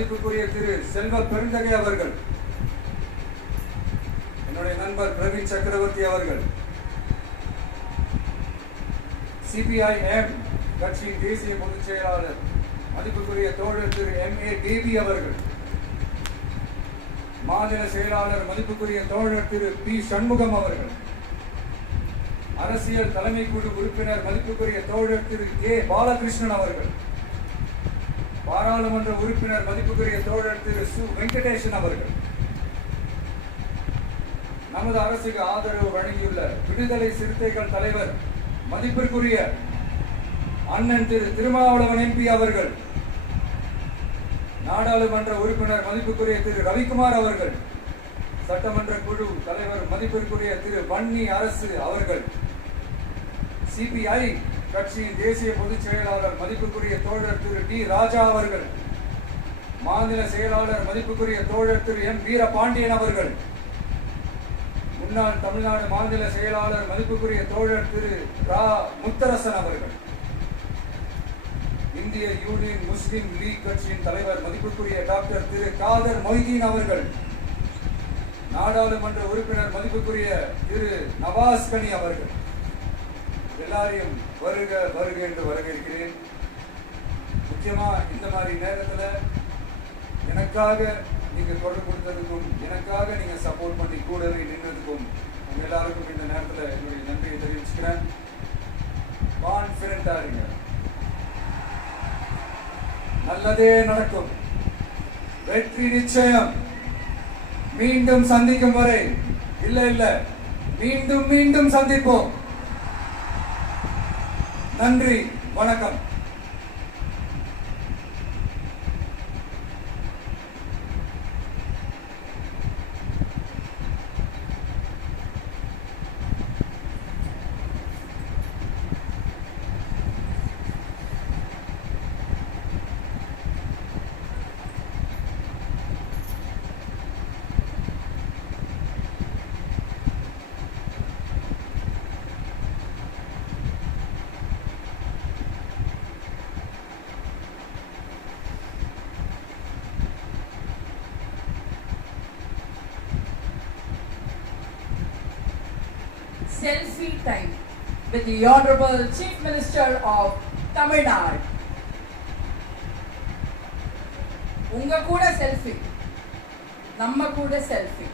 மதிப்புக்குரிய திரு செல்வ பெருந்தகை அவர்கள், என்னுடைய நண்பர் பிரவீன் சக்கரவர்த்தி அவர்கள், சிபிஐஎம் கட்சியின் தேசிய பொதுச் செயலாளர் மதிப்புக்குரிய தோழர் திரு MA தேவி அவர்கள், மாநில செயலாளர் மதிப்புக்குரிய தோழர் திரு P சண்முகம் அவர்கள், அரசியல் தலைமை குழு உறுப்பினர் மதிப்புக்குரிய தோழர் திரு K பாலகிருஷ்ணன் அவர்கள், பாராளுமன்ற உறுப்பினர் மதிப்புக்குரிய தோழர் திரு சு வெங்கடேசன் அவர்கள், நமது அரசுக்கு ஆதரவு வழங்கியுள்ள விடுதலை சிறுத்தைகள் தலைவர் மதிப்பிற்குரிய அண்ணன் திரு திருமாவளவன் MP அவர்கள், நாடாளுமன்ற உறுப்பினர் மதிப்புக்குரிய திரு ரவிக்குமார் அவர்கள், சட்டமன்ற குழு தலைவர் மதிப்பிற்குரிய திரு வன்னி அரசு அவர்கள், CPI கட்சியின் தேசிய பொதுச் செயலாளர் மதிப்புக்குரிய தோழர் திரு D ராஜா அவர்கள், மாநில செயலாளர் மதிப்புக்குரிய தோழர் திரு M வீரபாண்டியன் அவர்கள், முன்னாள் தமிழ்நாடு மாநில செயலாளர் மதிப்புக்குரிய தோழர் திரு ரா முத்தரசன் அவர்கள், இந்திய யூனியன் முஸ்லிம் லீக் கட்சியின் தலைவர் மதிப்புக்குரிய டாக்டர் திரு காதர் மொய்தீன் அவர்கள், நாடாளுமன்ற உறுப்பினர் மதிப்புக்குரிய திரு நவாஸ் கனி அவர்கள், எல்லாரையும் வருக வருக என்று வரவேற்கிறேன். முக்கியமா இந்த மாதிரி நேரத்துல எனக்காக நீங்க தொடர்பு கொடுத்ததுக்கும், எனக்காக நீங்க சப்போர்ட் பண்ணி கூடவே நின்றதுக்கும் உங்க எல்லாருக்கும் இந்த நேரத்துல என்னுடைய நன்றியை தெரிவிச்சுக்கிறேன். கான்பிடண்டா இருங்க, நல்லதே நடக்கும், வெற்றி நிச்சயம். மீண்டும் சந்திக்கும் வரை இல்ல மீண்டும் மீண்டும் சந்திப்போம். நன்றி, வணக்கம். Selfie time with the Honorable Chief Minister of Tamil Nadu. உங்க கூட செல்ஃபி, நம்ம கூட செல்ஃபி.